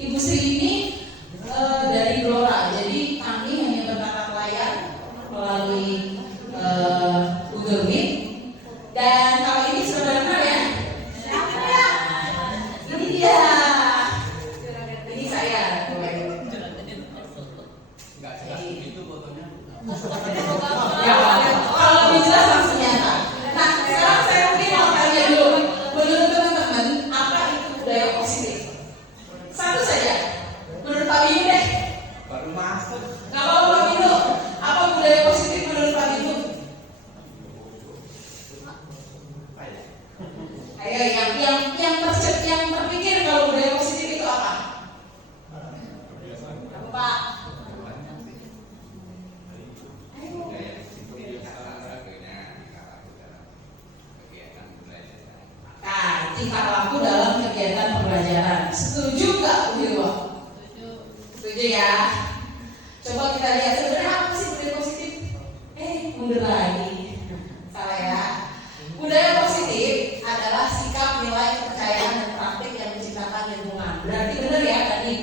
Ibu Sri ini dari Blora, jadi kami hanya bertatap layar melalui Google Meet. Dan kali ini sudah benar ya? Ini dia. Ini saya. Ya, kalau lebih jelas langsung nyata. Nah, sekarang saya mungkin mau tanya dulu, menurut teman-teman apa itu budaya positif? Satu saja, menurut Pak Bindu deh. Baru masuk. Nggak apa-apa Pak Bindu, apa budaya positif menurut Pak Bindu? Ayo, yang terpikir kalau budaya positif itu apa? Apa Pak? Nah, tingkah laku dalam kegiatan pembelajaran. Setuju nggak Bu Dewa? Setuju ya. Coba kita lihat sebenarnya apa sih budaya positif? Mundur lagi. Salah ya. Budaya positif adalah sikap, nilai, kepercayaan, dan praktik yang menciptakan lingkungan. Berarti benar ya tadi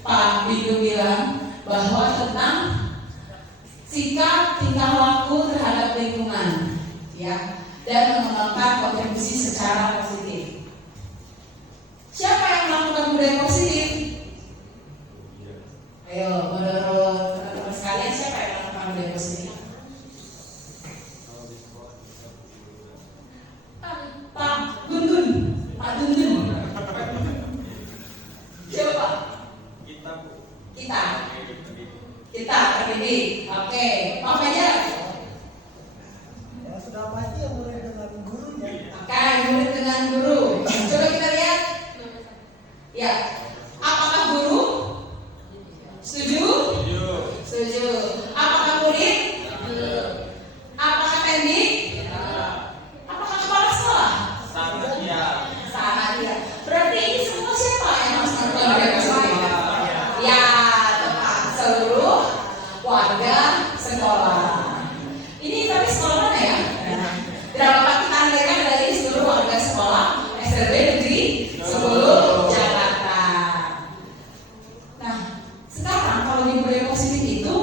Pak Bindu bilang bahwa tentang sikap, tingkah laku terhadap lingkungan, ya, dan mengembangkan kontribusi secara positif. Siapa yang melakukan budaya positif? Ayo, menurut teman-teman sekalian, siapa yang melakukan budaya positif? Pak Gundun, Pak Gundun. Siapa? Kita pendidik. Oke, Pak Fajar. Ya sudah pasti yang mulai dengan gurunya. Oke, murid dengan guru. Coba kita lihat. Ya, apakah guru? Setuju? Setuju. Apakah murid? Apakah pendidik? Apakah kepala sekolah? Sangat ya. Berarti ini semua siapa yang harus melakukan budaya positif? Ya, tepat. Seluruh warga sekolah. Ini tapi sekolah mana ya? Tidak dapat kita andaikan dari seluruh warga sekolah SLB Negeri 10 Jakarta. Nah, sekarang kalau di budaya positif itu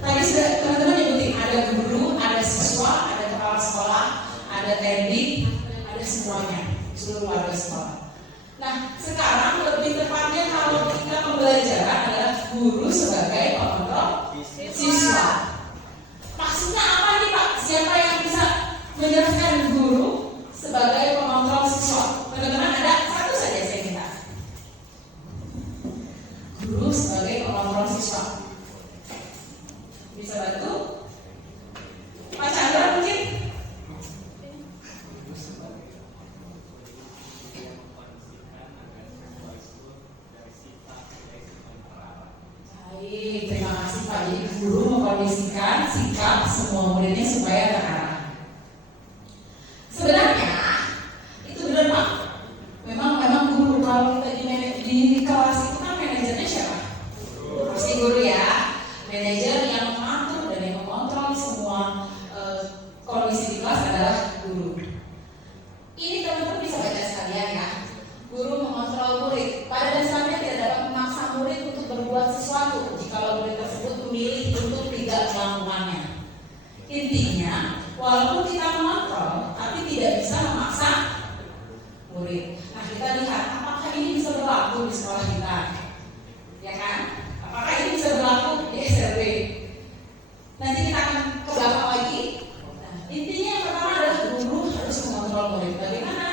tadi sudah teman-teman nyebutin ada guru, ada siswa, ada kepala sekolah, ada teknik, ada semuanya, seluruh warga sekolah. Nah, sekarang lebih tepatnya kalau kita pembelajaran adalah guru sebagai pengontrol siswa. Maksudnya apa nih Pak? Siapa yang bisa menjelaskan guru sebagai pengontrol siswa? Teman-teman ada satu saja saya minta. Guru sebagai pengontrol siswa. Bisa bantu? Pak Chandra mungkin? Baik, terima kasih Pak. Jadi guru mengkondisikan sikap semua muridnya supaya terarah. Sebenarnya itu benar Pak. Memang guru kalau kita di kelas itu kan manajernya siapa? Pasti guru ya. Manajer yang mengatur dan yang mengontrol semua kondisi di kelas adalah guru. Ini teman-teman bisa baca sekalian ya. Guru mengontrol murid. Pada dasarnya tidak dapat memaksa murid untuk berbuat sesuatu jika murid tersebut memilih untuk tidak melakukannya. Intinya, walaupun kita mengontrol, tapi tidak bisa memaksa murid. Nah, kita lihat apakah ini bisa berlaku di sekolah kita, ya kan? Apakah ini bisa berlaku di SLB? Nanti kita akan ke belakang lagi. Nah, intinya yang pertama adalah guru harus mengontrol murid. Bagaimana?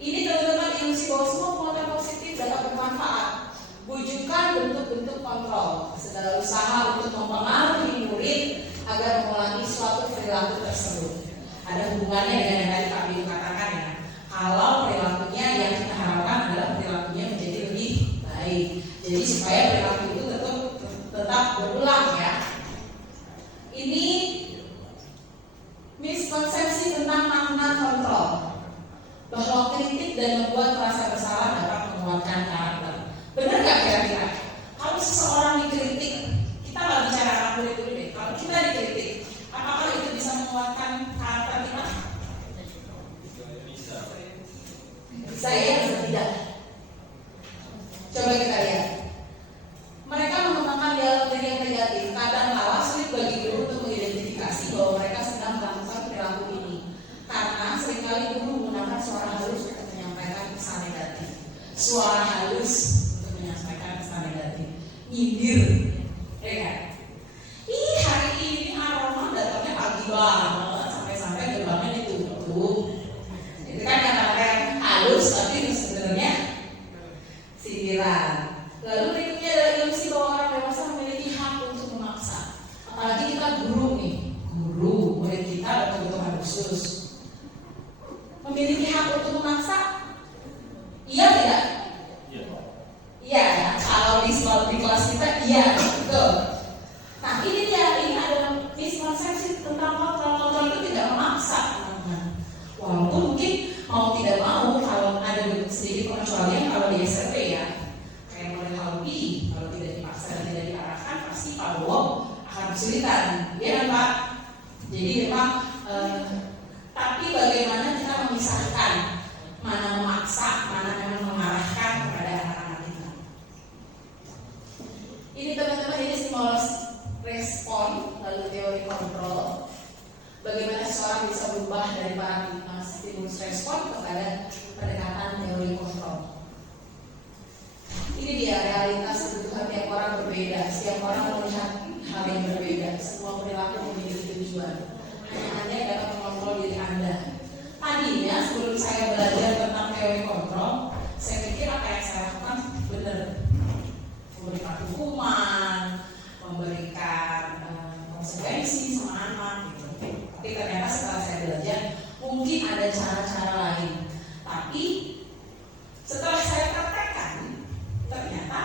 Ini teman-teman ilusi bahwa semua pengontrol positif dapat bermanfaat. Bujukan bentuk-bentuk kontrol, segala usaha untuk mempengaruhi murid agar mengulangi suatu perilaku tersebut. Ada hubungannya dengan yang tadi Pak Bindu katakan ya. Kalau perilakunya yang kita harapkan adalah perilakunya menjadi lebih baik. Jadi supaya perilaku itu tetap berulang ya. Ini miskonsepsi tentang makna kontrol, bahwa kritik dan membuat merasa bersalah dapat menguatkan karakter. Benar nggak kira-kira? Kalau seseorang dikritik, kita nggak bicara anak murid dulu deh. Kalau kita dikritik, apakah itu bisa menguatkan karakter kita? Bisa ya, bisa tidak. Coba kita lihat. Mereka mengembangkan dialog yang negatif. Kadang-kala sulit bagi guru untuk mengidentifikasi bahwa mereka sedang melakukan perilaku ini, karena seringkali guru menggunakan suara halus untuk menyampaikan pesan negatif. Suara halus untuk menyampaikan pesan negatif. Nyindir, ya kan? Ih, hari ini aroma datangnya pagi banget, sampai-sampai gerbangnya ditutup. Itu kan kata-kata yang halus, tapi sebenarnya sindiran. Lalu berikutnya adalah ilusi bahwa orang dewasa memiliki hak untuk memaksa. Apalagi kita guru nih, guru, murid kita ada kebutuhan khusus. Memiliki hak untuk memaksa? Iya tidak? Iya, ya. Kalau di kelas kita iya, betul. Nah ini dia, ini adalah miskonsepsi tentang kontrol. Kontrol itu tidak memaksa, teman-teman. Walaupun mungkin mau tidak mau, kalau ada sedikit pengecualian kalau di SMP ya, kayak model Halbi, kalau tidak dipaksa dan tidak diarahkan, pasti Pak Bowo akan kesulitan, ya kan Pak? Jadi memang, tapi bagaimana kita memisahkan mana memaksa, mana memang mengarahkan kepada anak-anak kita. Ini teman-teman, ini stimulus respon, lalu teori kontrol. Bagaimana seseorang bisa berubah dari paradigma stimulus respon kepada pendekatan teori kontrol. Ini dia realitas kebutuhan tiap orang berbeda. Setiap orang melihat hal yang berbeda. Semua perilaku memiliki tujuan. Hanya dapat mengontrol diri Anda. Tadinya sebelum saya belajar tentang teori kontrol, saya pikir apa yang saya lakukan benar. Memberikan hukuman, memberikan konsekuensi sama anak gitu. Tapi ternyata setelah saya belajar, mungkin ada cara-cara lain. Tapi setelah saya praktekkan, ternyata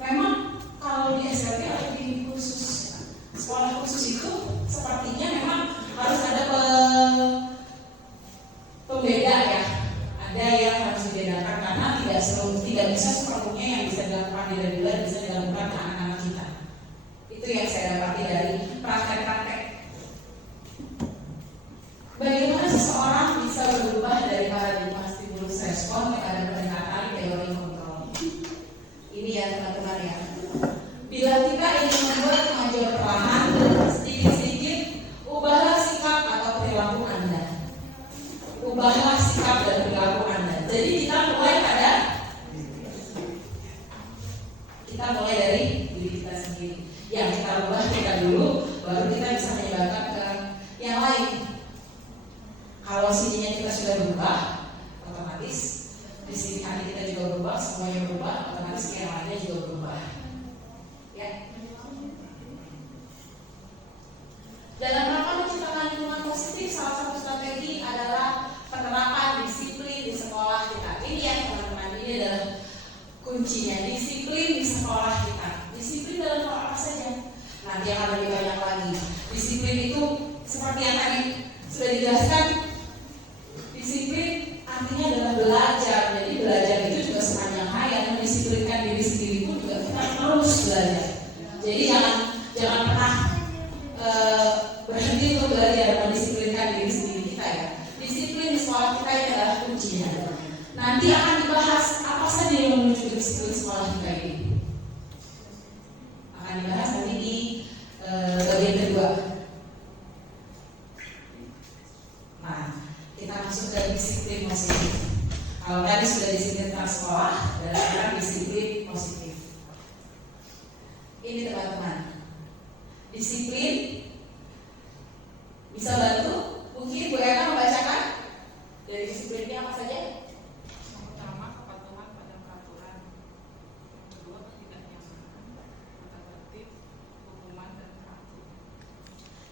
memang kalau di SLT atau di khusus sekolah khusus itu sepertinya memang harus ada pembeda ya. Ada yang harus dibedakan karena tidak bisa sepenuhnya yang bisa dilakukan di reguler bisa dilakukan ke anak-anak kita. Itu yang saya dapati dari praktek-praktek. Bagaimana seseorang bisa berubah dari paradigma stimulus respon kepada pendekatan teori kontrol? Ini ya teman-teman ya. Bila kita ingin membuat kemajuan perlahan, sedikit-sedikit ubahlah sikap atau perilaku Anda. Ubahlah sikap dan perilaku Anda. Jadi kita mulai dari diri kita sendiri. Yang kita ubah kita dulu, baru kita bisa menyebarkan ke yang lain. Kalau sininya kita sudah berubah, otomatis di sini hati kita juga berubah, semuanya berubah, otomatis yang lainnya juga berubah. Ya. Dalam rangka menciptakan lingkungan positif, salah satu strategi adalah penerapan disiplin di sekolah kita. Ini ya teman-teman, ini adalah kuncinya, disiplin di sekolah kita. Disiplin dalam hal apa saja? Nanti akan lebih banyak lagi. Disiplin itu seperti yang tadi sudah dijelaskan. Disiplin artinya adalah belajar. Jadi belajar itu juga sepanjang hayat. Mendisiplinkan diri sendiri pun juga kita terus belajar. Jadi jangan pernah berhenti untuk belajar dan mendisiplinkan diri sendiri kita ya. Disiplin di sekolah kita ini adalah kuncinya. Nanti akan dibahas apa saja yang menuju disiplin sekolah kita ini. Akan dibahas nanti di bagian kedua. Nah, kita masuk ke disiplin positif. Kalau tadi sudah disiplin tentang sekolah, dan sekarang disiplin positif. Ini teman-teman, disiplin bisa bantu. Mungkin Bu Eka membacakan dari disiplinnya apa saja? Yang pertama, kepatuhan pada peraturan. Yang kedua, ketidaknyamanan, tata tertib, hukuman dan teratur.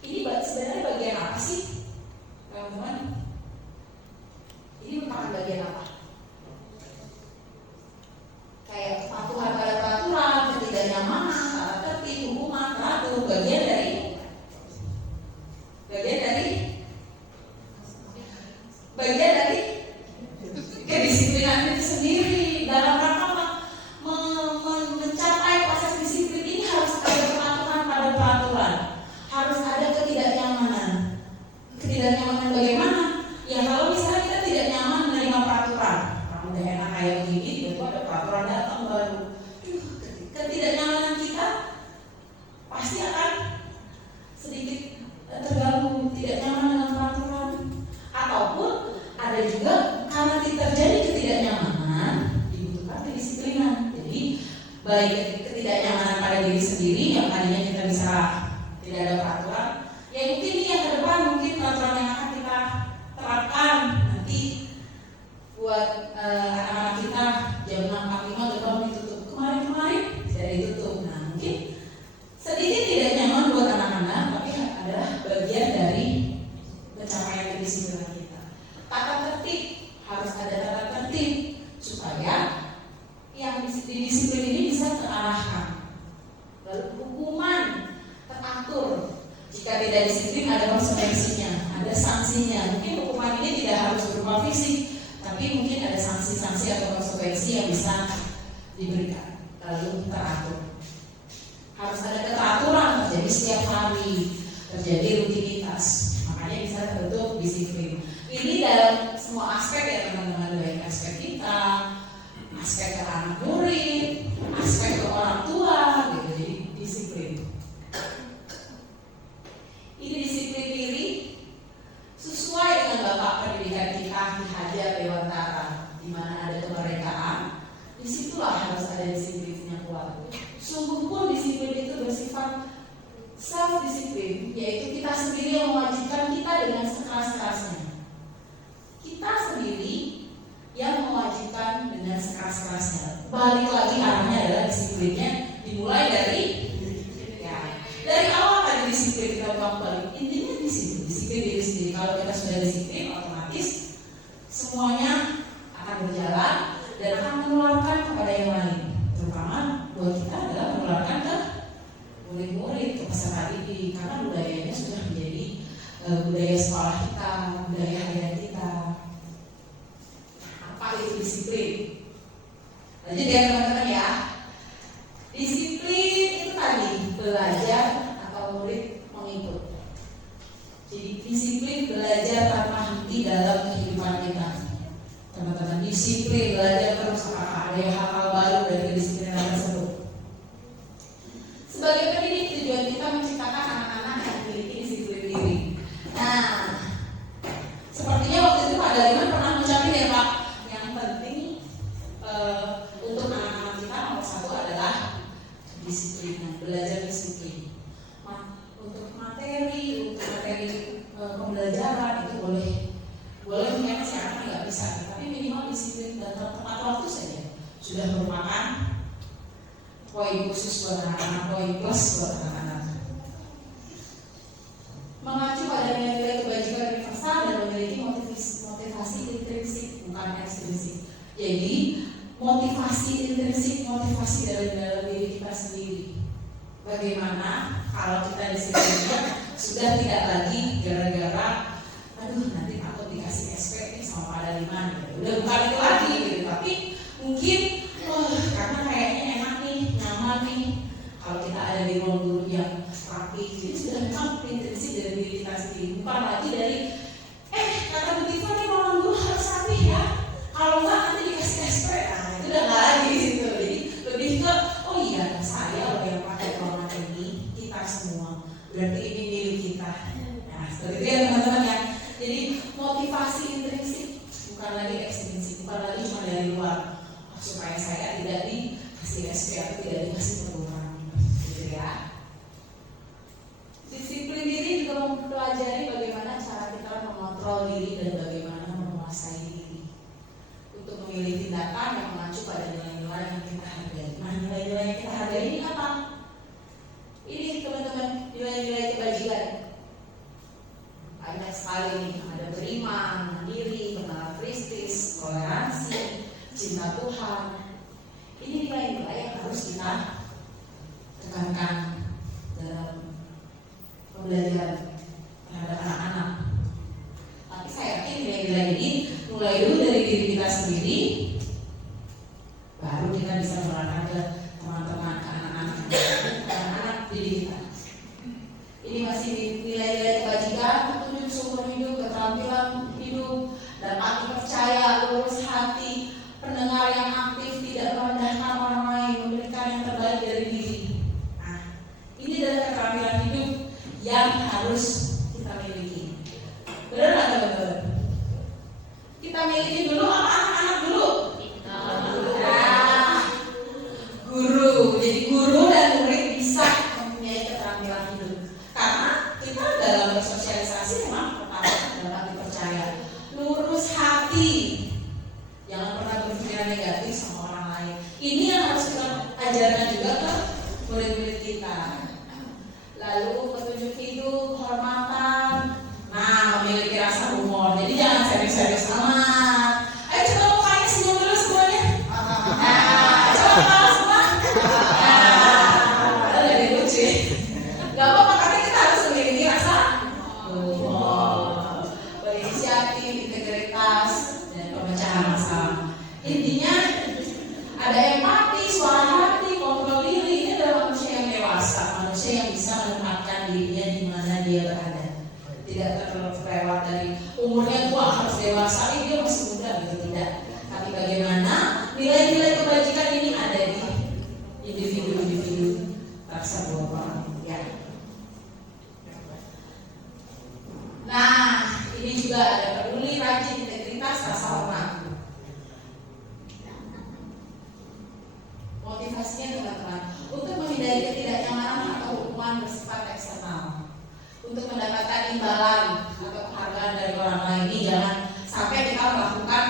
Ini sebenarnya bagian apa sih, teman-teman? Ini merupakan bagian apa? Kayak kepatuhan pada peraturan, ketidaknyamanan, tata tertib, hukuman, teratur, bagian dari baik ketidaknyamanan pada diri sendiri yang tadinya kita bisa tidak ada peraturan, ya mungkin ini yang ke depan mungkin peraturan yang akan kita terapkan nanti buat anak-anak kita jam 6.45 gerbang ditutup, kemarin tidak ditutup. Nah mungkin sedikit tidak nyaman buat anak-anak, tapi adalah bagian dari pencapaian kedisiplinan kita. Tata tertib, harus ada tata tertib supaya yang disiplin ini bisa terarahkan. Lalu hukuman teratur. Jika tidak disiplin ada konsekuensinya, ada sanksinya. Mungkin hukuman ini tidak harus berupa fisik, tapi mungkin ada sanksi-sanksi atau konsekuensi yang bisa diberikan. Lalu teratur. Harus ada keteraturan terjadi setiap hari, terjadi rutinitas. Makanya bisa terbentuk disiplin. Ini dalam semua aspek ya teman-teman, baik aspek kita, aspek ke anak murid, aspek ke orang tua, gitu. Jadi disiplin. Ini disiplin diri sesuai dengan bapak pendidikan kita di Hajar Dewantara, di mana ada kemerdekaan. Disitulah harus ada disiplinnya kuat. Sungguh pun disiplin itu bersifat self disiplin, yaitu kita sendiri yang mewajibkan kita dengan sekeras-kerasnya. Kita sendiri yang mewajibkan dengan sekeras-kerasnya. Balik lagi arahnya adalah disiplinnya dimulai dari awal tadi disiplin kita balik. Intinya disiplin diri sendiri. Kalau kita sudah disiplin, otomatis semuanya akan berjalan dan akan menularkan kepada yang lain. Terutama buat kita adalah menularkan ke murid-murid, ke peserta didik, karena budayanya sudah menjadi budaya sekolah kita, budaya harian kita. Apa itu disiplin? Lanjut ya teman-teman ya. Disiplin itu tadi belajar atau murid mengikut. Jadi disiplin belajar tanpa henti dalam kehidupan kita. Teman-teman disiplin belajar terus, apakah ada hal-hal baru dari kedisiplinan tersebut. Sebagai pendidik tujuan kita menciptakan anak-anak yang memiliki disiplin diri. Nah, sepertinya waktu itu Pak Daliman pernah mengucapkan ya Pak, yang penting untuk anak-anak kita nomor satu adalah disiplin, belajar disiplin. Untuk materi pembelajaran itu boleh mungkin si anak nggak bisa, tapi minimal disiplin dan tepat waktu saja sudah merupakan poin khusus buat anak-anak, poin plus buat anak-anak. Mengacu pada nilai-nilai kebajikan universal dan memiliki motivasi intrinsik bukan ekstrinsik. Jadi motivasi intrinsik, motivasi dalam diri kita sendiri. Bagaimana kalau kita disiplinnya sudah tidak lagi gara-gara aduh nanti takut dikasih SP sama Pak Daliman gitu. Udah bukan itu lagi gitu, tapi mungkin karena kayaknya enak nih, nyaman nih kalau kita ada di ruang guru yang rapi. Jadi sudah memang intrinsik dari diri kita sendiri, bukan lagi dari kata Bu Tifa nih ruang guru harus rapi ya, kalau enggak nanti dikasih SP. Nah itu udah nggak lagi gitu. Jadi lebih ke oh iya saya loh yang pakai ruangan ini, kita semua berarti ini milik kita. Nah seperti itu ya teman-teman ya. Jadi motivasi intrinsik bukan lagi ekstrinsik, bukan lagi cuma dari luar supaya saya tidak dikasih SP atau tidak dikasih pengurangan gitu ya. Disiplin diri juga mempelajari bagaimana cara kita mengontrol diri dan bagaimana menguasai diri untuk memilih tindakan yang mengacu pada nilai-nilai yang kita hargai. Nah nilai-nilai yang kita hargai ini apa? Ini teman-teman nilai-nilai kebajikan. Banyak sekali nih, ada beriman, mandiri, mengenal Kristus, toleransi, cinta Tuhan. Ini nilai-nilai yang harus kita tekankan dalam pembelajaran terhadap anak-anak. Tapi saya yakin nilai-nilai ini mulai dulu dari diri kita sendiri, baru kita bisa menerapkan ke teman-teman, ke anak-anak didik kita. Ini masih nilai-nilai kebajikan, petunjuk seumur hidup, keterampilan hidup, dan hati percaya, lurus hati, pendengar yang aktif, tidak merendahkan orang lain, memberikan yang terbaik dari diri. Nah, dewasa, dia masih muda gitu, tidak. Tapi bagaimana nilai-nilai kebajikan ini ada di individu-individu tersebut, ya. Nah, ini juga ada peduli, rajin, integritas, rasa hormat. Motivasinya teman-teman untuk menghindari ketidaknyamanan atau hukuman bersifat eksternal, untuk mendapatkan imbalan atau penghargaan dari orang lain. Ini jangan sampai kita melakukan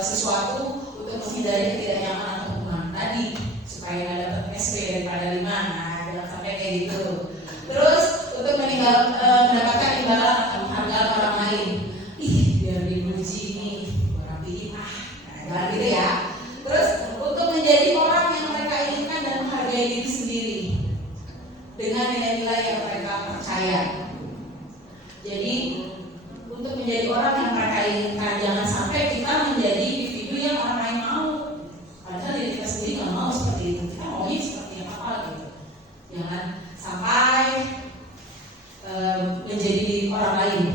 sesuatu untuk menghindari ketidaknyamanan atau hukuman tadi supaya nggak dapat SP daripada 5. Nah, jangan sampai kayak gitu. Terus untuk mendapatkan imbalan atau penghargaan orang lain. Biar dipuji nih, rapiin jangan gitu ya. Terus untuk menjadi orang yang mereka inginkan dan menghargai diri sendiri dengan nilai-nilai yang mereka percaya. Jadi untuk menjadi orang yang mereka inginkan, jangan sampai kita menjadi individu yang orang lain mau. Padahal diri kita sendiri nggak mau seperti itu. Kita maunya seperti apa gitu. Jangan sampai menjadi orang lain.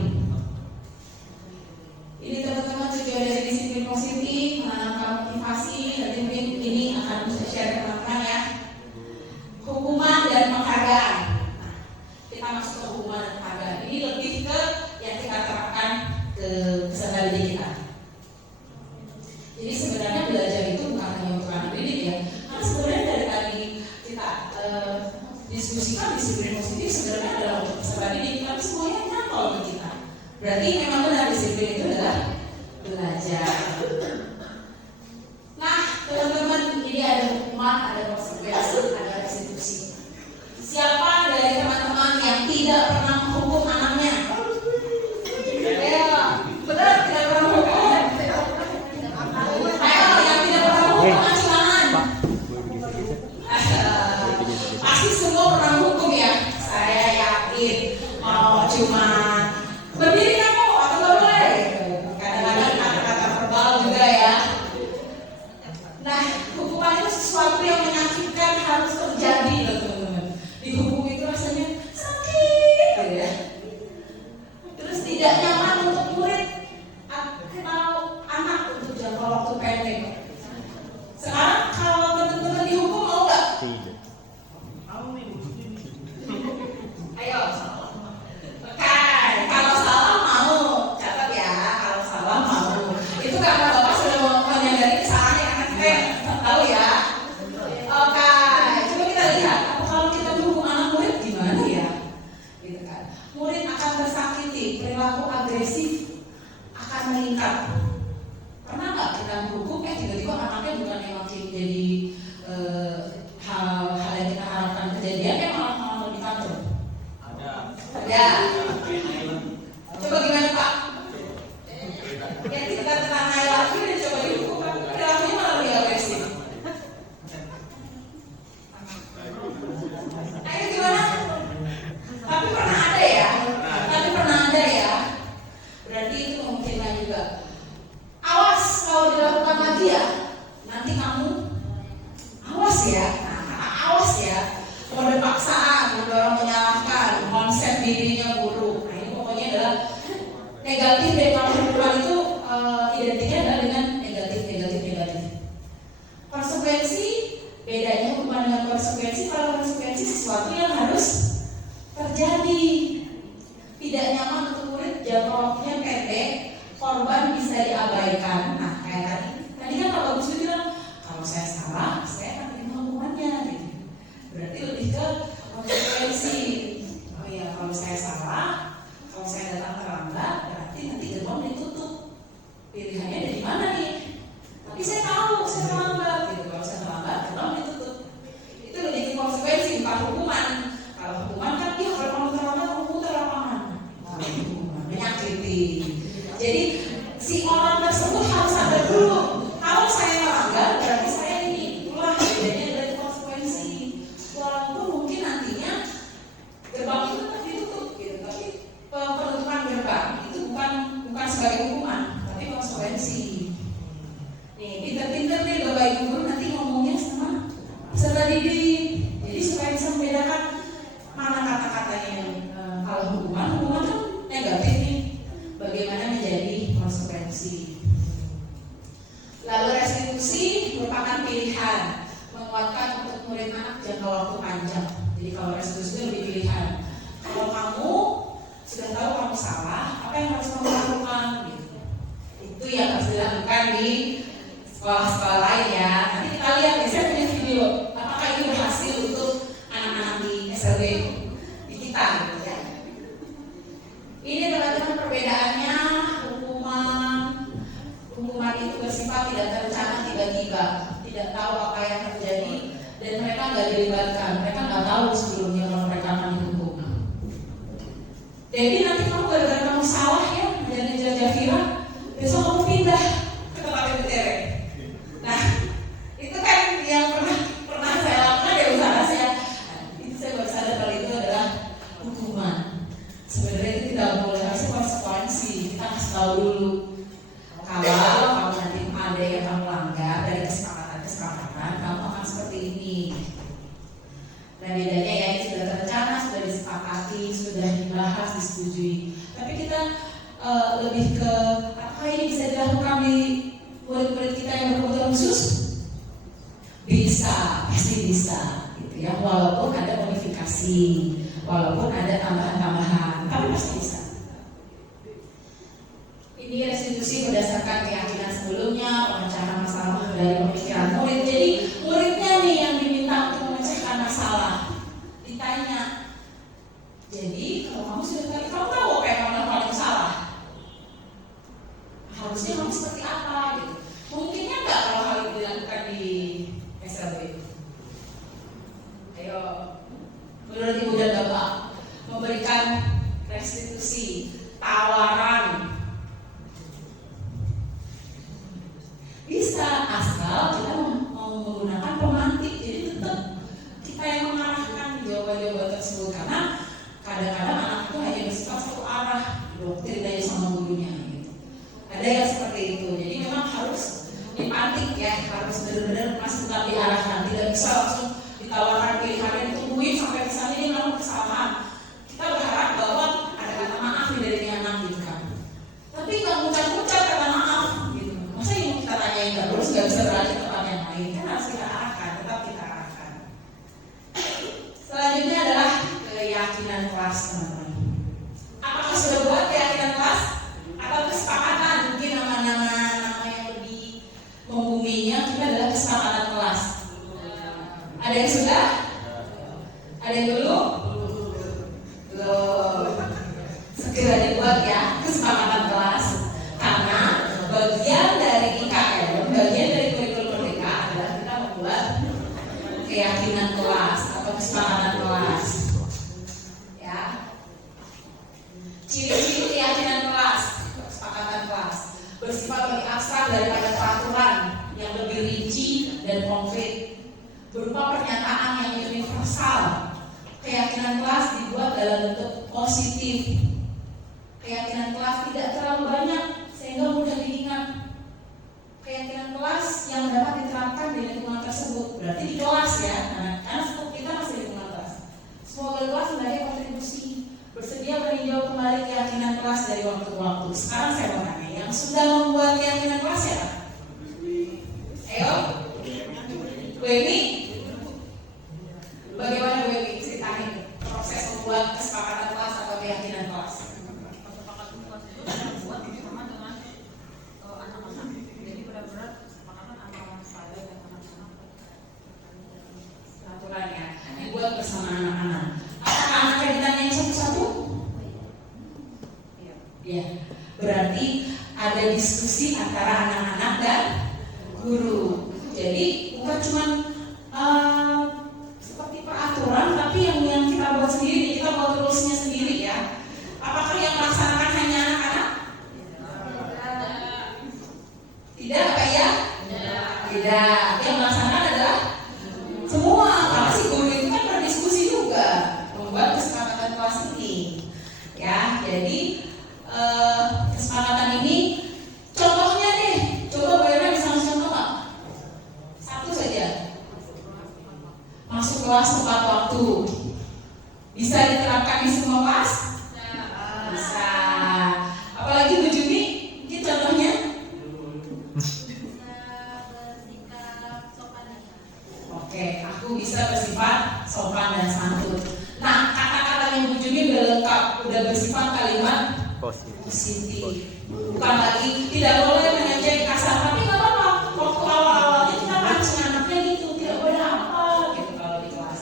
Ini teman-teman juga dari disiplin positif, menanamkan motivasi. Nanti mungkin ini akan bisa share ke teman-teman ya. Hukuman dan penghargaan. Nah, kita masuk ke hukuman dan penghargaan. Ini lebih ke yang kita terapkan ke keseharian diri kita. Jadi sebenarnya belajar itu bukan hanya untuk anak didik ya. Karena sebenarnya dari tadi kita diskusikan disiplin positif sebenarnya adalah untuk keseharian didik, tapi semuanya nyantol ke kita. Berarti memang benar disiplin itu adalah belajar. Nah, teman-teman, ini ada hukuman, ada konsekuensi, ada restitusi. Siapa dari teman-teman yang tidak pernah menghukum anaknya? Ya, benar tidak pernah menghukum. Ayo, yang tidak pernah menghukum angkat tangan. Pasti semua pernah menghukum ya. Saya yakin. Oh, cuma berdiri kamu atau nggak boleh. Kadang-kadang kata-kata verbal juga ya. Nah, hukuman itu sesuatu yang menyakitkan harus terjadi loh teman-teman. Dihukum itu rasanya sakit gitu ya. Terus tidak nyaman untuk murid atau anak untuk jangka waktu pendek. Sekarang kalau teman-teman dihukum mau nggak? Ayo. Kalau salah mau, catat ya. Kalau salah mau. Itu karena Bapak sudah menyadari kesalahannya karena kita tahu ya. Oke, coba kita lihat. Apa kalau kita menghukum anak murid gimana ya? Gitu kan. Murid akan tersakiti, perilaku agresif akan meningkat. Pernah nggak kita menghukum? Tiba-tiba anaknya bukan yang makin jadi hal yang kita harapkan kejadiannya malah lebih tantrum. Ada. Coba gimana Pak? Yang kita tenang lagi dan coba dihukum kan perilakunya malah lebih agresif. Ayo gimana? Tapi pernah ada ya? Berarti itu kemungkinan juga. Awas kalau dilakukan lagi ya. Nanti kamu awas ya. Awas ya. Kode paksaan, mendorong menyalahkan, konsep dirinya buruk. Nah ini pokoknya adalah negatif dari kalau hukuman itu identiknya adalah dengan negatif. Konsekuensi, bedanya hukuman dengan konsekuensi. Kalau konsekuensi sesuatu yang harus terjadi. Tidak nyaman untuk murid, jangka waktunya pendek, korban bisa diabaikan. Nah kayak tadi kan Pak Bagus bilang kalau saya salah, saya akan terima hukumannya gitu. Berarti lebih ke konsekuensi. Oh iya, kalau saya salah, kalau saya datang terlambat, berarti nanti gerbang ditutup. Pilihannya ada di mana nih? Tapi saya tahu saya terlambat gitu. Kalau saya terlambat, gerbang ditutup. Itu lebih ke konsekuensi, bukan hukuman. Kalau hukuman kan kalau kamu terlambat jangka waktu panjang. Jadi kalau restitusi itu lebih pilihan. Kalau kamu sudah tahu kamu salah, apa yang harus kamu lakukan? Gitu. Itu yang harus dilakukan di sekolah-sekolah lain ya. Nanti kita lihat, saya punya video. Apakah itu berhasil untuk anak-anak di SLB di kita? Gitu ya. Ini teman-teman perbedaannya. Hukuman itu bersifat tidak terencana, tiba-tiba, tidak tahu apa yang terjadi, dan mereka nggak dilibatkan, mereka nggak tahu sebelumnya kalau mereka akan dihukum. Jadi nanti kamu gara-gara kamu salah ya menjadi Jafira, besok kamu pindah ke tempat yang betere. Nah, itu kan yang pernah saya lakukan dari usaha saya. Itu saya baru sadar kalau itu adalah hukuman. Sebenarnya itu tidak boleh, harusnya konsekuensi. Kita kasih tahu dulu. Kalau kamu nanti ada yang kamu langgar dari kesepakatan, kamu akan seperti ini. Nah bedanya ya, ini sudah terencana, sudah disepakati, sudah dibahas, disetujui. Tapi kita lebih ke apa ini bisa dilakukan di murid-murid kita yang berkebutuhan khusus? Bisa, pasti bisa, gitu ya. Walaupun ada modifikasi, walaupun ada tambahan-tambahan, tapi pasti bisa. Ini restitusi berdasarkan keyakinan sebelumnya, pemecahan masalah dari pemikiran murid. Jadi muridnya nih yang diminta untuk memecahkan masalah. Ditanya, jadi kalau kamu sudah tahu, kamu tahu apa yang kamu lakukan itu salah? Harusnya kamu seperti apa gitu. Mungkinnya nggak kalau hal itu dilakukan di SLB? Ayo, menurut Ibu dan Bapak, memberikan restitusi, tawaran. Bisa, asal kita menggunakan pemantik. Jadi tetap kita yang mengarahkan jawaban-jawaban tersebut. Karena kadang-kadang anak itu hanya bersifat satu arah, doktrin aja sama gurunya gitu. Ada yang seperti itu. Jadi memang harus dipantik ya, harus benar-benar masih tetap diarahkan. Tidak bisa langsung ditawarkan pilihannya, ditungguin sampai misalnya dia melakukan kesalahan. Kita berharap bahwa ada kata maaf dari anak gitu kan. Tapi nggak muncul-muncul kata maaf gitu. Masa yang kita tanyain terus nggak bisa beralih ke tempat yang lain? Kan harus kita arahkan, tetap kita arahkan. Selanjutnya adalah keyakinan kelas, teman-teman. Apakah sudah buat keyakinan kelas atau kesepakatan? Mungkin nama-nama yang lebih membuminya kita adalah kesepakatan kelas. Ada yang sudah? Ada yang belum? Belum. Segera dibuat ya kesepakatan kelas, karena bagian dari IKL, bagian dari kurikulum Merdeka adalah kita membuat keyakinan kelas atau kesepakatan kelas. Ya. Ciri-ciri keyakinan kelas, kesepakatan kelas bersifat lebih abstrak daripada peraturan yang lebih rinci dan konkret, berupa pernyataan yang universal. Keyakinan kelas dibuat dalam bentuk positif. Keyakinan kelas tidak terlalu banyak sehingga mudah diingat. Keyakinan kelas yang dapat diterapkan di lingkungan tersebut, berarti di kelas ya, karena kita masih di lingkungan kelas. Semoga kelas sebagai kontribusi bersedia meninjau kembali keyakinan kelas dari waktu ke waktu. Sekarang saya mau tanya, yang sudah membuat keyakinan kelas ya? Ayo, Bu Emi, bagaimana Bu Emi ceritain proses membuat kesepakatan kelas atau keyakinan kelas? Kesepakatan kelas itu kita buat sama dengan anak-anak. Jadi benar-benar kesepakatan antara saya dan anak-anak. Aturan ya, dibuat bersama anak-anak. Apakah anaknya ditanyain satu-satu? Iya. Berarti ada diskusi antara anak-anak dan guru. Jadi bukan cuma seperti peraturan, tapi yang kita buat sendiri, kita buat rulesnya sendiri ya. Apakah yang melaksanakan hanya anak-anak? Tidak, apa ya? Tidak. Yang melaksanakan adalah semua. Karena si guru itu kan berdiskusi juga membuat kesepakatan kelas ini. Ya, jadi kesepakatan ini contohnya deh. Coba Bu Erna bisa ngasih contoh nggak? Satu saja. Masuk kelas tepat waktu. Bisa diterapkan di semua kelas? Bisa. Apalagi Bu Juni, mungkin contohnya? Oke, aku bisa bersifat sopan dan santun. Nah, kata-katanya Bu Jumi udah lengkap, udah bersifat kalimat positif. Bukan lagi tidak boleh mengejek kasar, tapi nggak apa-apa. Waktu awal-awalnya kita pancing anaknya gitu, tidak boleh apa gitu kalau di kelas.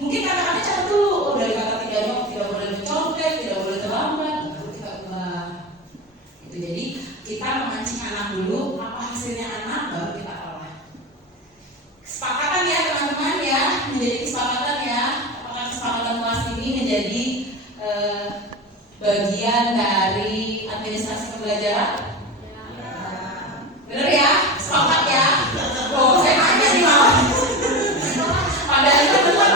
Mungkin kata-katanya catat dulu, oh dari kata tidak boleh mencontek, tidak boleh terlambat, baru kita ubah. Itu jadi kita memancing anak dulu, apa hasilnya anak baru kita olah. Kesepakatan ya teman-teman ya, menjadi kesepakatan ya. Apakah kesepakatan kelas ini menjadi bagian dari administrasi pembelajaran? Bener ya? Sepakat ya? Oh, saya nanya nih malah. Padahal itu benar.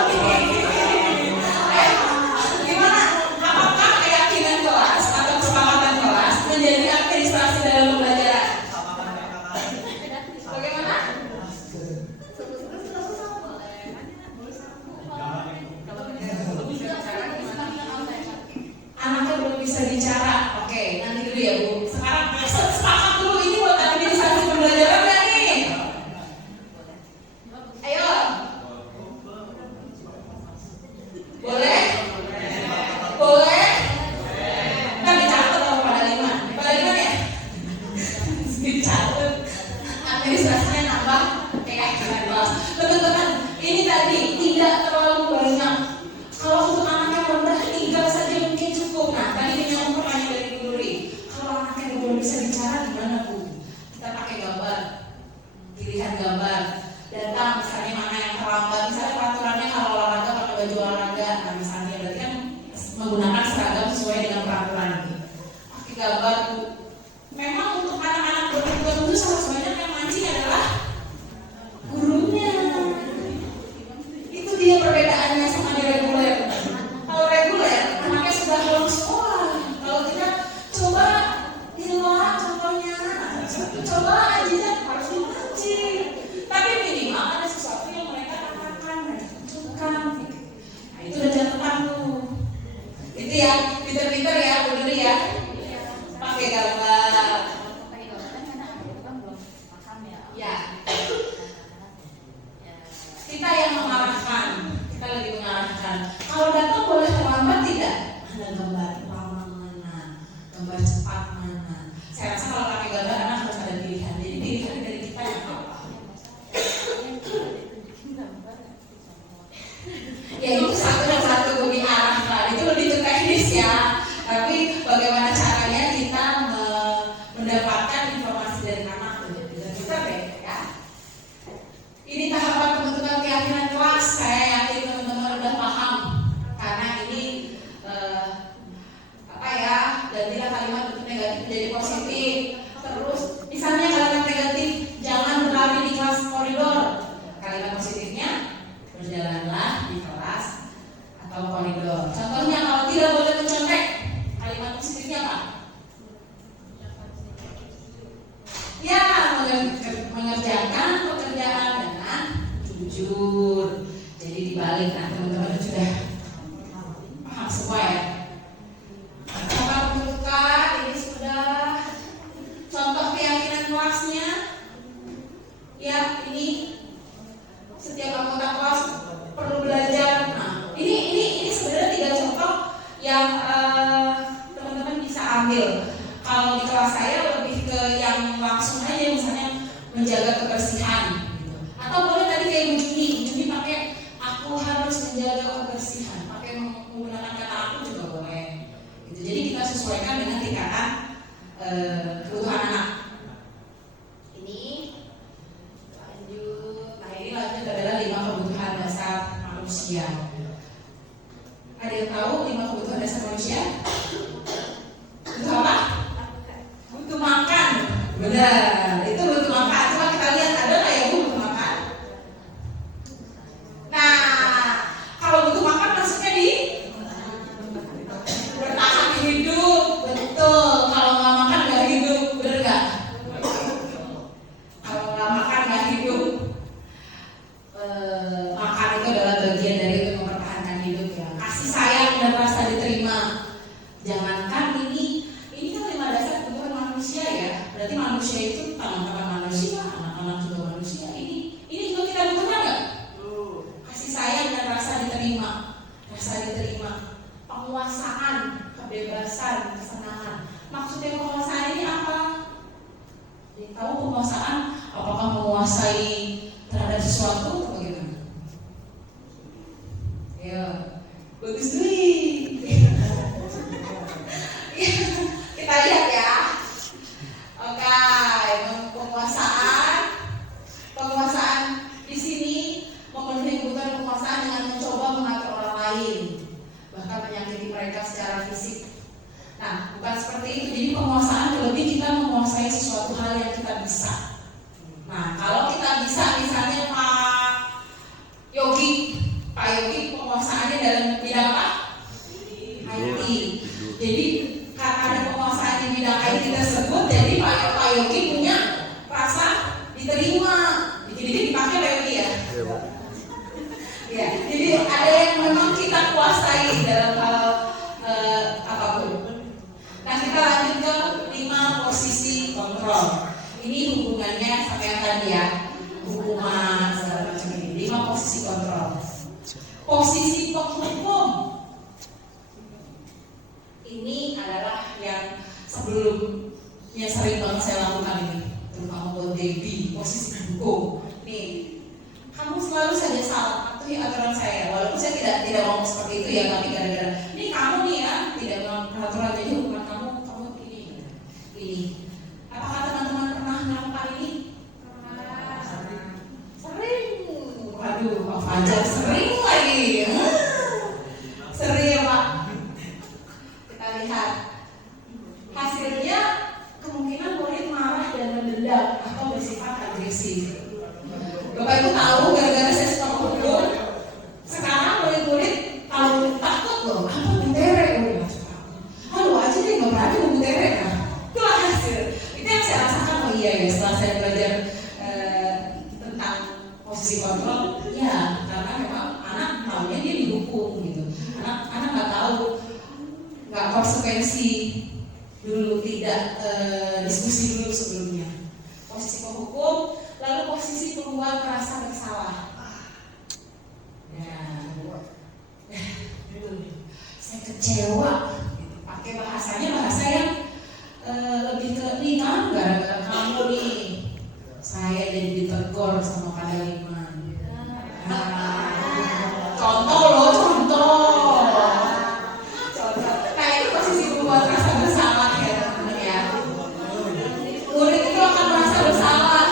Gimana? Apakah keyakinan kelas atau kesepakatan kelas menjadi administrasi dalam pembelajaran? Bagaimana? Anaknya belum bisa bicara. Oke, nanti dulu ya Bu. Sekarang sepakat dulu ini buat administrasi pembelajaran nggak nih? Ayo. Boleh? Boleh? Kan dicatat kalau pada 5. Pada 5 ya? Dicatat. Administrasinya nambah keyakinan kelas. Teman-teman, ini tadi tidak terlalu banyak. Kalau untuk anak yang rendah 3 saja mungkin cukup. Nah, tadi ini yang pertanyaan dari Bu Nuri. Kalau anaknya belum bisa bicara gimana Bu? Kita pakai gambar, pilihan gambar. Datang misalnya mana yang terlambat. Misalnya peraturannya kalau olahraga pakai baju olahraga. Nah misalnya berarti kan menggunakan seragam sesuai dengan peraturan. Pakai gambar Bu. Memang untuk anak-anak berkebutuhan khusus salah sebanyak yang mancing adalah gurunya. Itu dia perbedaannya sama di reguler. Kalau reguler, anaknya sudah pulang sekolah. Kalau kita coba di luar contohnya, coba aja harus dimancing. Tapi minimal ada sesuatu yang mereka katakan, mereka tunjukkan. Nah itu udah catatan tuh. Itu ya, pinter-pinter ya, Bu Nuri ya. Pakai gambar. Ya. Kita yang mengarahkan, kita lebih mengarahkan. Kalau datang boleh terlambat tidak? Ada gambar lama mana, gambar cepat mana. Saya rasa kalau pakai gambar anak harus ada pilihan. Jadi pilihan dari kita yang apa? Ya itu satu bumi arahkan. Itu lebih ke teknis ya. Tapi bagaimana caranya kita mendapatkan informasi dari anak itu kita beda ya. Ini tahapan pembentukan keyakinan kelas. Saya yakin teman-teman udah paham karena ini gantilah kalimat bentuk negatif menjadi positif. Terus misalnya kalimat negatif jangan berlari di kelas koridor. Kalimat positifnya berjalanlah di kelas atau koridor. Contohnya kalau tidak boleh mencontek, kalimat positifnya apa? Ya, mengerjakan pekerjaan dengan jujur. Jadi dibalik. Nah teman-teman sudah paham semua ya. Cara pembentukan ini sudah. Contoh keyakinan kelasnya. Ya ini setiap anggota kelas perlu belajar. Nah ini sebenarnya 3 contoh yang teman-teman bisa ambil. Kalau di kelas saya lebih ke yang langsung aja, misalnya menjaga kebersihan gitu. Atau boleh tadi kayak Bu Jumi pakai aku harus menjaga kebersihan, pakai menggunakan kata aku juga boleh gitu. Jadi kita sesuaikan dengan tingkatan kebutuhan anak. Ini lanjut adalah 5 kebutuhan dasar manusia. Ada yang tahu 5 kebutuhan dasar manusia? Butuh apa? Butuh makan. Benar, itu butuh makan. Coba kita lihat ada nggak ya Bu butuh makan? Nah, kalau butuh makan maksudnya di bertahan hidup. Betul. Kalau nggak makan nggak hidup, benar nggak? Kalau nggak makan nggak hidup. Makan itu adalah bagian dari untuk mempertahankan hidup ya. Kasih sayang dan rasa diterima. Ayo, bagus Dwi. Kita lihat ya. Oke, penguasaan di sini memenuhi kebutuhan penguasaan dengan mencoba mengatur orang lain, bahkan menyakiti mereka secara fisik. Nah, bukan seperti itu. Jadi penguasaan lebih kita menguasai sesuatu hal yang kita bisa. Nah, kalau kita bisa, misalnya Pak Yogi penguasaannya dalam bidang apa? IT. Jadi karena ada penguasaan di bidang IT tersebut, jadi Pak Yogi punya rasa diterima. Jadi dipakai Pak Yogi ya. Ya, jadi ada yang memang kita kuasai dalam hal apapun. Nah, kita lanjut ke 5 posisi kontrol. Ini hubungannya sama yang tadi ya, hukuman segala macam ini. 5 posisi kontrol. Posisi penghukum ini adalah yang sebelumnya sering banget saya lakukan ini, terutama buat baby. Posisi hukum. Nih, kamu selalu saja salah, patuhi aturan saya. Walaupun saya tidak ngomong seperti itu ya, tapi gara-gara ini kamu nih ya tidak ngomong peraturan, jadi hukuman kamu ini. Apakah teman-teman pernah melakukan ini? Sering. Waduh, Pak Fajar sering lagi. Sering ya Pak. Kita lihat hasilnya, kemungkinan murid marah dan mendendam atau bersifat agresif. Bapak Ibu tahu, gara-gara saya suka hukum, sekarang murid-murid takut loh, apa butere? Halo aja deh, nggak berani mau butere kan? Itulah hasil. Itu yang saya rasakan. Oh iya ya, setelah saya belajar tentang posisi kontrol, ya karena memang anak tahunya dia dihukum gitu. Anak nggak tahu, nggak konsekuensi dulu, tidak diskusi dulu sebelumnya. Posisi penghukum, lalu posisi pembuat merasa bersalah. Ya, saya kecewa. Gitu. Pakai bahasa yang lebih ke nih kan, gara-gara kamu nih saya jadi ditegur sama Pak Daliman. Contoh. Nah, itu posisi pembuat merasa bersalah ya teman-teman ya. Murid itu akan merasa bersalah.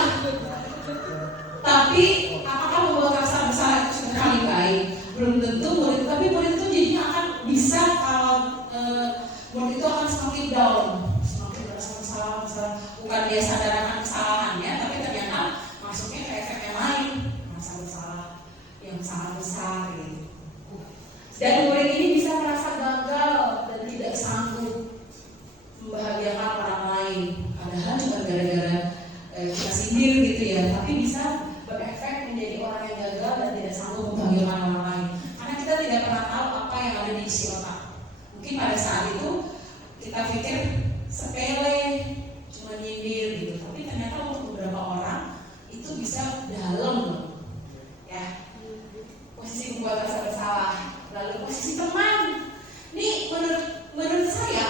Tapi apakah membuat rasa bersalah itu sudah paling baik? Belum tentu tapi murid itu jadinya akan bisa, kalau murid itu akan semakin down, semakin merasa bersalah, bukan dia sadar akan kesalahannya, tapi ternyata masuknya ke efek yang lain, merasa bersalah yang sangat besar gitu. Dan murid ini bisa merasa gagal dan tidak sanggup membahagiakan orang lain, padahal cuma gara-gara kita sindir gitu ya, tapi bisa berefek menjadi orang yang gagal dan tidak sanggup membahagiakan orang lain, karena kita tidak pernah tahu apa yang ada di isi otak. Mungkin pada saat itu kita pikir sepele, cuma nyindir gitu, tapi ternyata untuk beberapa orang itu bisa dalam ya. Posisi membuat rasa bersalah. Lalu posisi teman. Nih menurut saya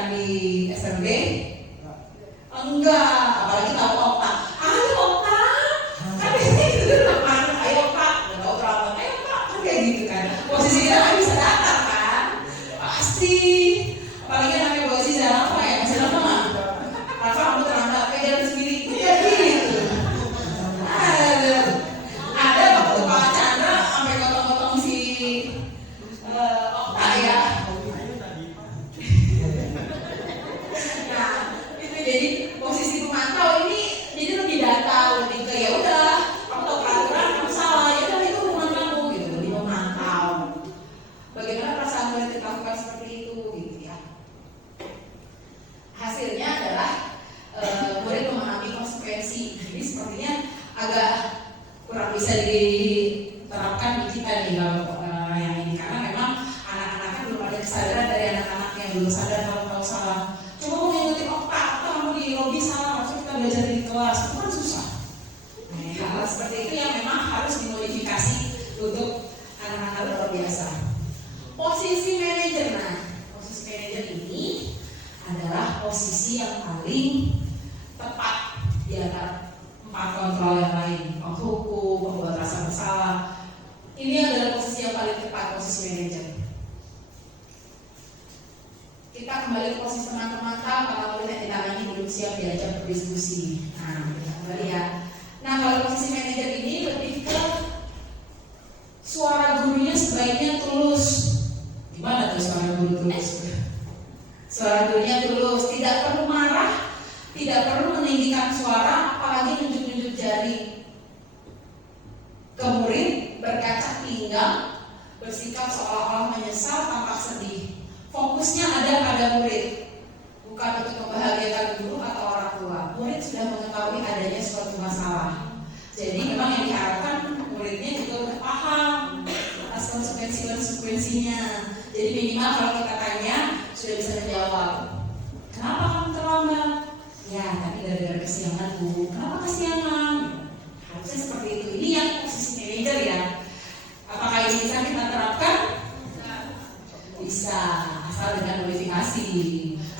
diajarkan di SMB? Enggak, apalagi tahu otak. Ayo otak, kan biasanya gitu kan, ayo pak, nggak tahu terlambat, ayo pak, kan kayak gitu kan. Posisi kita nggak bisa datang kan, pasti. Apalagi namanya posisi jalan apa ya, masih lama nggak? Rafa kamu terlambat, kayak jalan sendiri, ya gitu. Ada waktu Pak Chandra sampai potong-potong si otak ya. Nah, itu jadi posisi pemantau ini jadi lebih data, lebih ke ya udah, kamu tahu peraturan, kamu salah, ya udah itu hubungan kamu gitu, lebih memantau. Bagaimana perasaan murid dilakukan seperti itu gitu ya. Hasilnya adalah murid memahami konsekuensi. Jadi sepertinya agak kurang bisa diterapkan di kita nih kalau yang ini, karena memang anak-anaknya belum ada kesadaran dari anak-anak yang belum sadar kalau tahu salah. Coba mau ngikutin otak atau kamu di lobby salah, maksudnya kita belajar di kelas itu kan susah. Nah, hal seperti itu yang memang harus dimodifikasi untuk anak-anak luar biasa. Posisi manajer, nah posisi manajer ini adalah posisi yang paling tepat di antara 4 kontrol yang lain, penghukum, pembuat rasa bersalah. Ini adalah posisi yang paling tepat, posisi manajer. Kita kembali ke posisi teman-teman tahu kalau murid yang ditangani belum siap diajak berdiskusi. Nah, kita kembali ya. Nah, kalau posisi manajer ini lebih ke suara gurunya sebaiknya tulus. Gimana tuh suara guru tulus? Suara gurunya tulus, tidak perlu marah, tidak perlu meninggikan suara, apalagi nunjuk-nunjuk jari ke murid, berkacak pinggang, bersikap seolah-olah menyesal, tampak sedih. Fokusnya ada pada murid, bukan untuk membahagiakan guru atau orang tua. Murid sudah mengetahui adanya suatu masalah. Jadi memang yang diharapkan muridnya juga udah paham atas konsekuensinya. Jadi minimal kalau kita tanya sudah bisa menjawab. Kenapa kamu terlambat? Ya, tapi gara-gara kesiangan bu. Kenapa kesiangan? Harusnya seperti itu. Ini yang posisi manajer ya. Apakah ini bisa kita terapkan? Bisa, asal dengan modifikasi.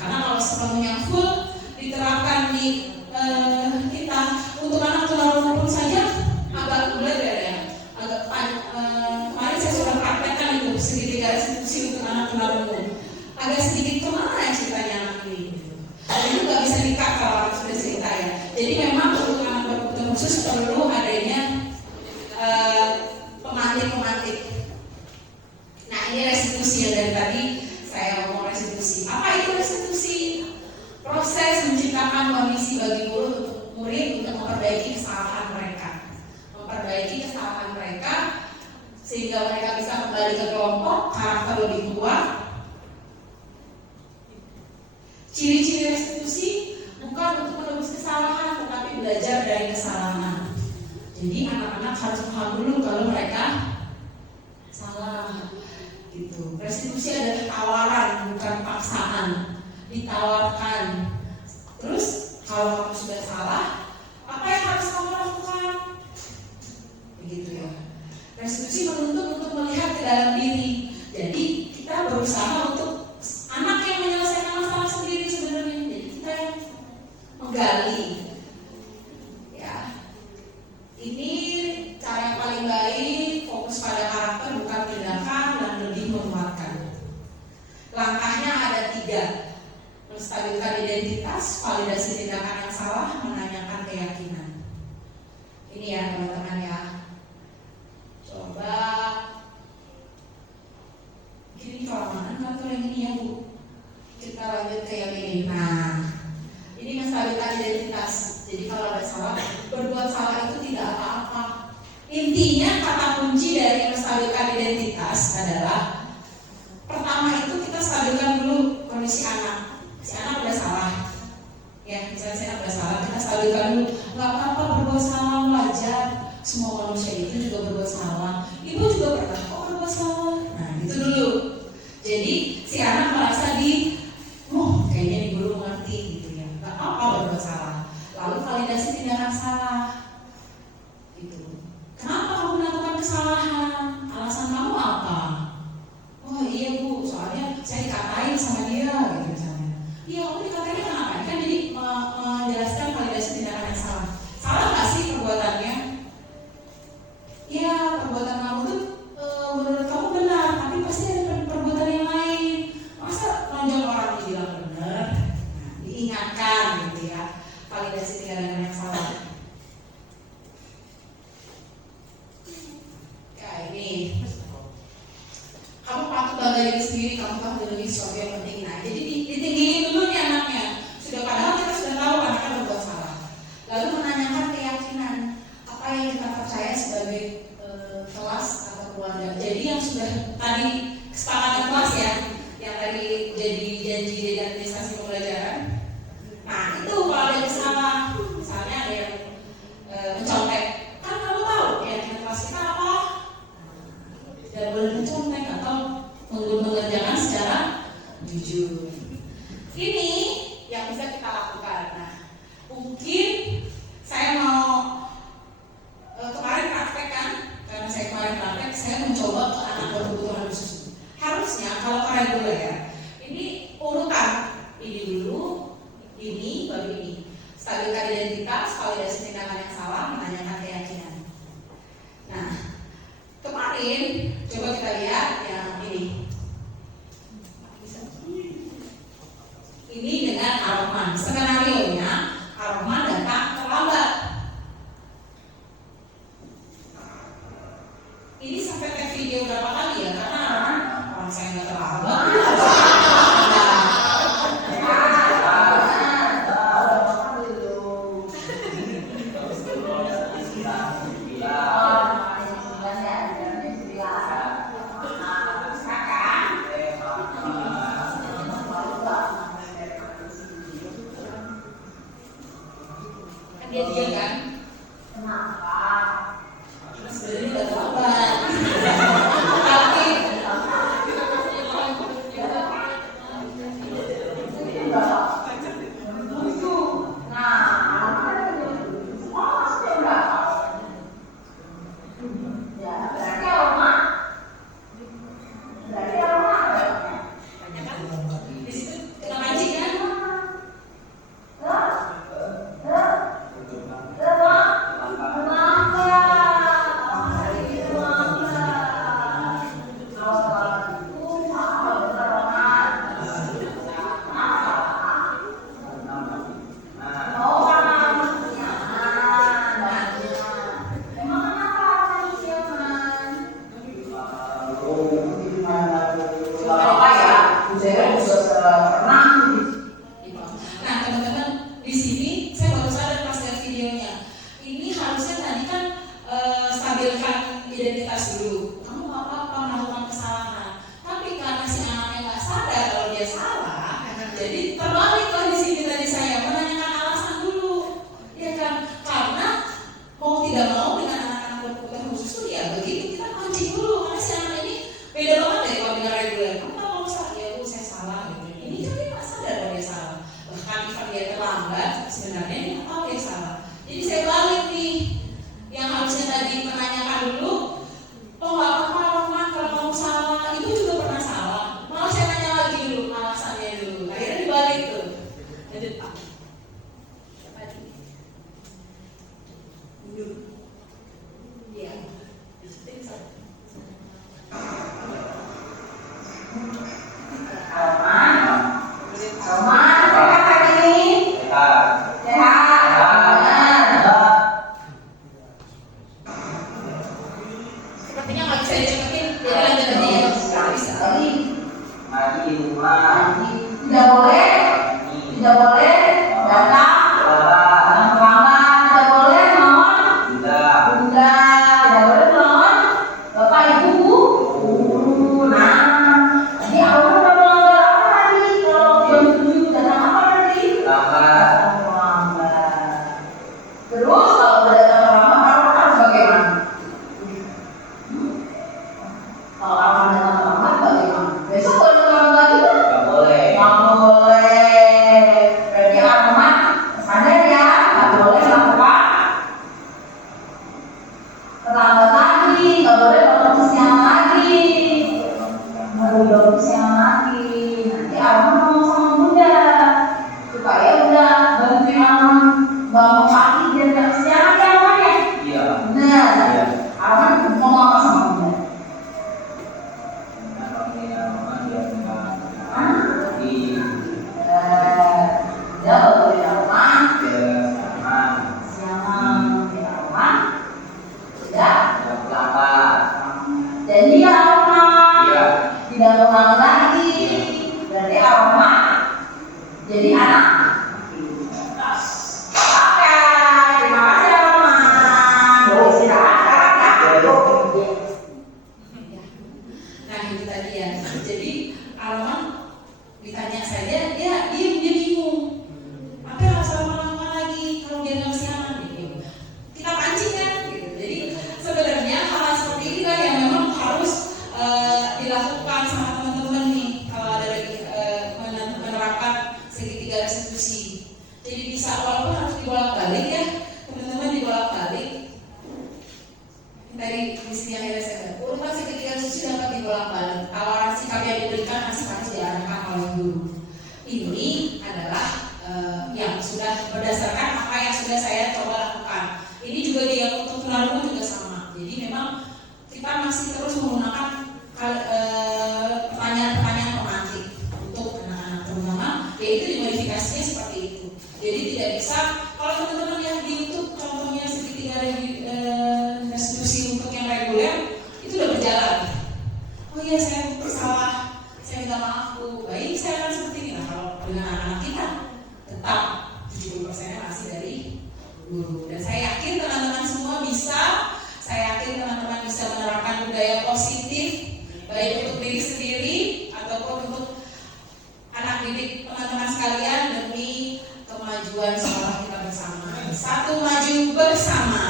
Karena kalau sepenuhnya full diterapkan di kita untuk anak tunarungu pun saja agak mudah ya. Kemarin saya sudah praktekkan itu segitiga restitusi untuk anak tunarungu. Agak sedikit kemana ya ceritanya anak ini? Itu nggak bisa di-cut kalau orang sudah cerita ya. Jadi memang untuk anak berkebutuhan khusus perlu adanya pemantik. Nah ini restitusi yang dari tadi saya ngomong restitusi. Apa itu restitusi? Proses menciptakan kondisi bagi murid untuk memperbaiki kesalahan mereka, sehingga mereka bisa kembali ke kelompok, karakter lebih kuat. Ciri-ciri restitusi bukan untuk menebus kesalahan, tetapi belajar dari kesalahan. Jadi anak-anak harus paham dulu kalau mereka salah. Gitu. Restitusi adalah tawaran, bukan paksaan. Ditawarkan. Terus kalau kamu sudah salah, apa yang harus kamu lakukan? Begitu ya. Restitusi menuntut untuk melihat ke dalam diri. Jadi kita berusaha untuk anak yang menyelesaikan masalah sendiri sebenarnya. Jadi kita yang menggali. Ya. Ini cara yang paling baik, fokus pada karakter bukan tindakan dan lebih menguatkan. Langkahnya ada 3. Menstabilkan identitas, validasi tindakan yang salah, menanyakan keyakinan. Ini ya teman-teman ya. Coba ini kelamaan atau yang ini ya Bu. Kita lanjut ke yang ini. Nah, ini menstabilkan identitas. Jadi kalau ada salah, berbuat salah itu tidak apa-apa. Intinya kata kunci dari menstabilkan identitas adalah pertama itu kita stabilkan dulu kondisi anak. Si anak udah salah. Ya, misalnya si anak udah salah, kita stabilkan dulu. Gak apa-apa berbuat salah, wajar. Semua manusia itu juga berbuat salah. Ibu juga pernah kok berbuat salah. Nah, itu dulu. Jadi si anak merasa kayaknya di guru diri sendiri, kamu kan memiliki sesuatu yang penting. Nah, jadi ditinggiin dulu nih anaknya. Sudah padahal kita sudah tahu anaknya berbuat salah. Lalu menanyakan keyakinan apa yang kita percaya sebagai kelas atau keluarga. Jadi yang sudah tadi kesepakatan kelas ya, yang tadi jadi janji dari administrasi pembelajaran. Nah itu kalau ada yang salah, misalnya ada yang mencontek, kan kamu tahu keyakinan kelas kita apa? Tidak boleh mencontek atau mengerjakan secara jujur. Ini yang bisa kita lakukan. Nah, mungkin saya mau kemarin praktek kan, karena saya kemarin praktek, saya mencoba ke anak berkebutuhan khusus. Harusnya kalau reguler, ini urutan ini dulu, ini baru ini. Stabilkan identitas, validasi tindakan yang salah, menanyakan keyakinan. Nah, kemarin coba kita lihat yang ini. Ini dengan Arman. Skenario-nya Arman datang terlambat. Ini sampai tag video berapa kali ya? Karena orang saya nggak terlambat. Dia kan? Kenapa? Karena sebenarnya udah terlambat. Tapi di situ kena mancing kan? Nah teman-teman, di sini saya baru sadar pas lihat videonya. Ini harusnya tadi kan stabilkan identitas dulu. Kamu nggak apa-apa melakukan kesalahan. Tapi karena si anaknya nggak sadar kalau dia salah, jadi terbaliklah di sini tadi saya menanyakan alasan dulu, ya kan? Karena mau tidak mau dengan anak-anak berkebutuhan khusus tuh ya begitu kita mancing dulu. Karena si anak ini beda banget ya kalau dengan reguler. Kamu tahu salah ya bu saya salah gitu. Ini kan dia nggak sadar kalau dia salah. Bahkan jika dia terlambat sebenarnya dia nggak tahu dia salah. Jadi saya balik nih, yang harusnya tadi menanyakan dulu, oh nggak apa-apa Roman kalau kamu salah, ibu juga pernah salah. Malah saya nanya lagi dulu alasannya dulu. Akhirnya dibalik tuh. Lanjut Pak. Siapa lagi? Dulu. Iya. Disitu satu. Sepertinya nggak bisa dicepetin, jadi lanjut aja ya. Nggak bisa. Tidak boleh datang terlambat, tidak boleh tidak boleh bapak ibu guru. Nah, tadi awal udah melanggar apa tadi? Kalau jam 7 datang apa tadi? Datang terlambat. Terus kalau udah datang terlambat, harus bagaimana? Kalau Arman datang terlambat bagaimana? Besok kalau datang lagi kan? Nggak boleh. Berarti Arman sadar ya, nggak boleh melakukan terlambat lagi, nggak boleh bangun siang lagi, siang lagi. Nanti Arman ngomong sama bunda supaya udah bantuin Arman bangun pagi biar nggak kesiangan ya Arman ya. Iya. Benar. Arman ngomong apa sama bunda? Ya kalau di Arman siang di Arman ya. Jadi ya Arman tidak mengalami Iya. Jadi Arman ditanya saja dia bingung. Apa yang harus Arman lakukan lagi kalau dia nggak siaran gitu. Kita pancing kan gitu. Jadi sebenarnya hal seperti ini kan yang memang harus dilakukan sama teman-teman nih kalau ada lagi menerapkan segitiga restitusi. Jadi bisa walaupun harus dibolak-balik ya teman-teman, dibolak-balik. Tadi di sini akhirnya saya bilang, urutan segitiga restitusi dapat dibolak-balik. Tawaran sikap yang diberikan masih harus diarahkan oleh guru. Ini adalah yang sudah berdasarkan apa yang sudah saya coba lakukan. Ini juga dia untuk tunarungu juga sama. Jadi memang kita masih terus menggunakan pertanyaan-pertanyaan pemantik untuk anak-anak terutama, yaitu dimodifikasinya seperti itu. Jadi tidak bisa kalau teman-teman lihat di YouTube contohnya segitiga restitusi untuk yang reguler itu udah berjalan. Oh iya saya salah, saya minta maaf Bu. Baik, saya akan seperti ini. Nah kalau dengan anak-anak kita tetap 70% masih dari guru. Dan saya yakin teman-teman semua bisa. Saya yakin teman-teman bisa menerapkan budaya positif baik untuk diri sendiri ataupun untuk anak didik teman-teman sekalian demi kemajuan sekolah kita bersama. Satu maju bersama.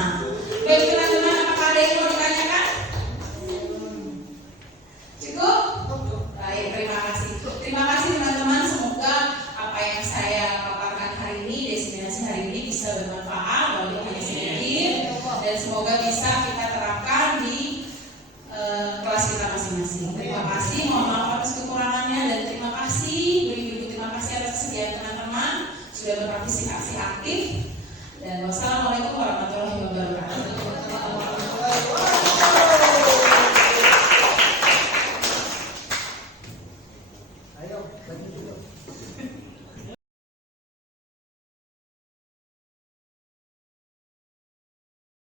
Baik teman-teman, apakah ada yang mau ditanyakan? Cukup? Baik, terima kasih. Terima kasih teman-teman. Semoga apa yang saya paparkan hari ini, destinasi hari ini bisa bermanfaat walaupun hanya sedikit, dan semoga bisa kita terapkan di kelas kita masing-masing. Terima kasih, mohon maaf atas kekurangannya, dan terima kasih Ibu-ibu, terima kasih atas kesediaan teman-teman sudah berpartisipasi aktif. Dan wassalamualaikum